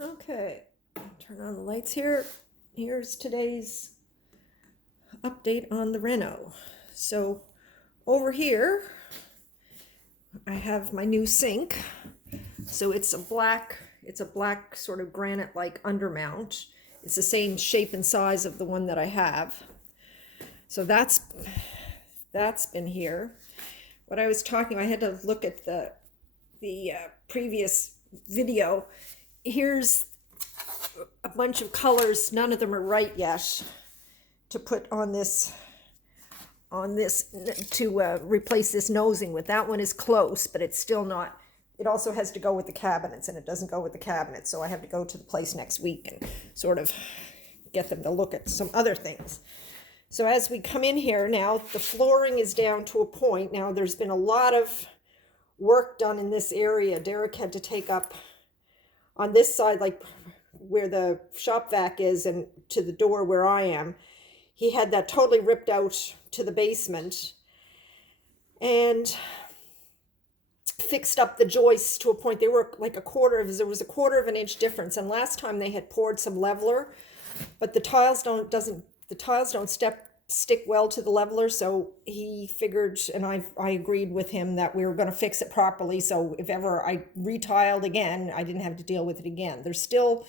Okay, turn on the lights here. Here's today's update on the reno. So over here, I have my new sink. So it's a black sort of granite-like undermount. It's the same shape and size of the one that I have. So that's been here. What I was talking, I had to look at the previous video. Here's a bunch of colors. None of them are right yet to put on this to replace this nosing with. That one is close, but it's still not. It also has to go with the cabinets, and it doesn't go with the cabinets, so I have to go to the place next week and sort of get them to look at some other things. So as we come in here now, the flooring is down to a point. Now there's been a lot of work done in this area. Derek had to take up on this side, like where the shop vac is, and to the door where I am. He had that totally ripped out to the basement and fixed up the joists to a point. They were like there was a quarter of an inch difference. And last time they had poured some leveler, but the tiles don't stick well to the leveler. So he figured, and I agreed with him, that we were going to fix it properly. So if ever I retiled again, I didn't have to deal with it again. There's still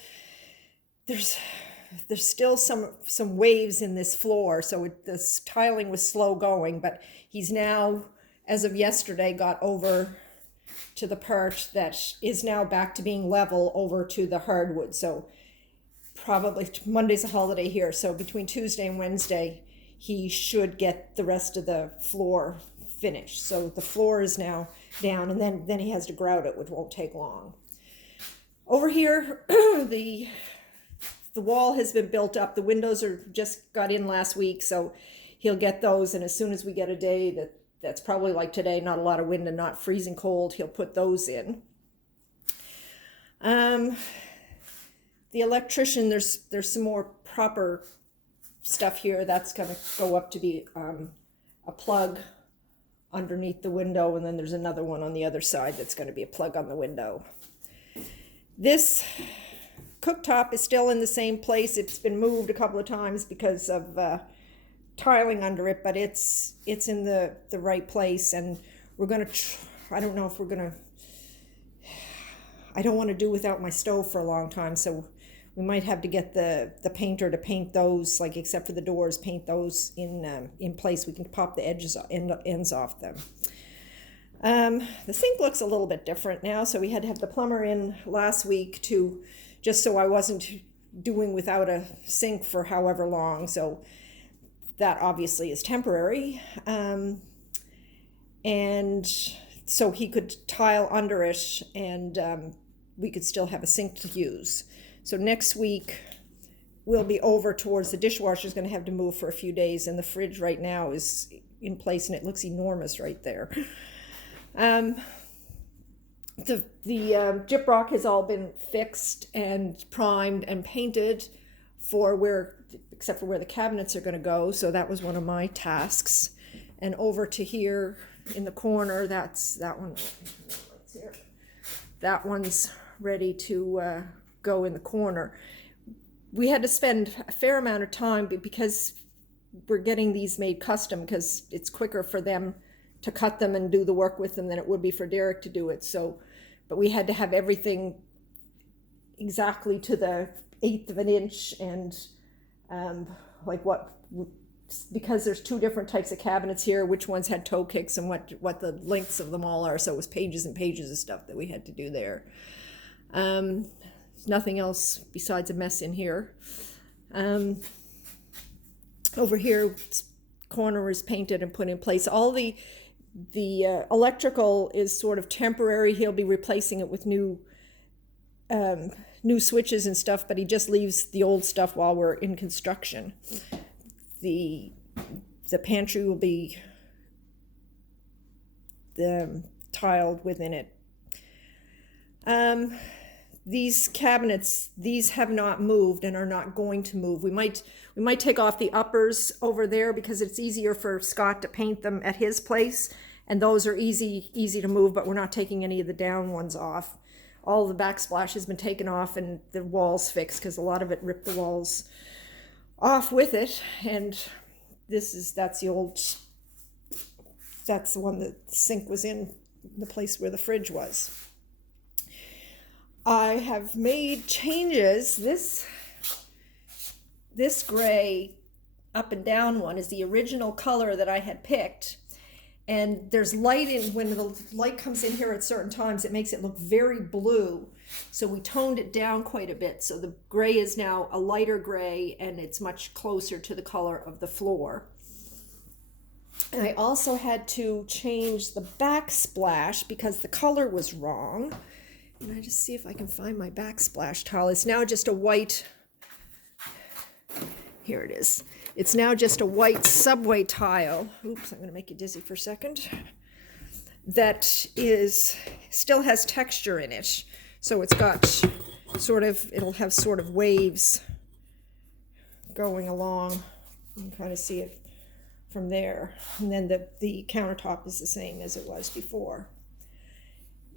some waves in this floor, so this tiling was slow going, but he's now, as of yesterday, got over to the part that is now back to being level over to the hardwood. So probably Monday's a holiday here, so between Tuesday and Wednesday he should get the rest of the floor finished. So the floor is now down, and then he has to grout it, which won't take long. Over here, the wall has been built up. The windows are just got in last week, so he'll get those, and as soon as we get a day that's probably like today, not a lot of wind and not freezing cold, he'll put those in. The electrician, there's some more proper stuff here. That's going to go up to be a plug underneath the window, and then there's another one on the other side that's going to be a plug on the window. This cooktop is still in the same place. It's been moved a couple of times because of tiling under it, but it's in the right place, and we're going to I don't know if we're going to I don't want to do without my stove for a long time, so we might have to get the painter to paint those, like except for the doors, paint those in place. We can pop the ends off them. The sink looks a little bit different now, so we had to have the plumber in last week just so I wasn't doing without a sink for however long. So that obviously is temporary. And so he could tile under it, and we could still have a sink to use. So next week we'll be over towards the dishwasher. Is going to have to move for a few days, and the fridge right now is in place, and it looks enormous right there. The gyprock has all been fixed and primed and painted except for where the cabinets are going to go. So that was one of my tasks. And over to here in the corner, that one. That one's ready to go in the corner. We had to spend a fair amount of time because we're getting these made custom, because it's quicker for them to cut them and do the work with them than it would be for Derek to do it. So, but we had to have everything exactly to the 1/8 of an inch, and because there's two different types of cabinets here, which ones had toe kicks and what the lengths of them all are. So it was pages and pages of stuff that we had to do there. Nothing else besides a mess in here. Over here, corner is painted and put in place. All the electrical is sort of temporary. He'll be replacing it with new switches and stuff, but he just leaves the old stuff while we're in construction. The pantry will be tiled within it. These cabinets, these have not moved and are not going to move. We might take off the uppers over there because it's easier for Scott to paint them at his place, and those are easy to move, but we're not taking any of the down ones off. all the backsplash has been taken off and the walls fixed, because a lot of it ripped the walls off with it. And that's the old, that's the one that the sink was in, the place where the fridge was. I have made changes. This gray up and down one is the original color that I had picked. And there's light in, when the light comes in here at certain times, it makes it look very blue. So we toned it down quite a bit. So the gray is now a lighter gray, and it's much closer to the color of the floor. And I also had to change the backsplash because the color was wrong. And I just see if I can find my backsplash tile. It's now just a white, here it is. It's now just a white subway tile. Oops, I'm going to make you dizzy for a second. That still has texture in it. So it's got it'll have sort of waves going along. You can kind of see it from there. And then the countertop is the same as it was before.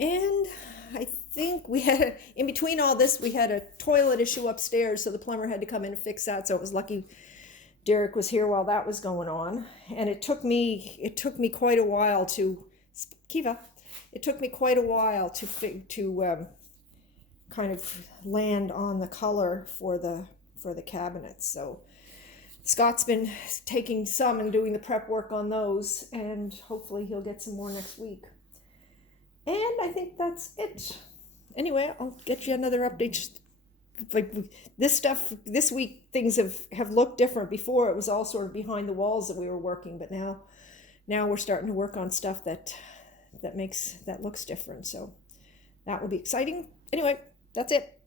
And I think in between all this, we had a toilet issue upstairs, so the plumber had to come in and fix that. So it was lucky Derek was here while that was going on. And it took me quite a while to, Kiva, it took me quite a while to kind of land on the color for the cabinets. So Scott's been taking some and doing the prep work on those, and hopefully he'll get some more next week. And I think that's it. Anyway, I'll get you another update. Like this stuff, this week things have looked different. Before it was all sort of behind the walls that we were working, but now we're starting to work on stuff that looks different. So that will be exciting. Anyway, that's it.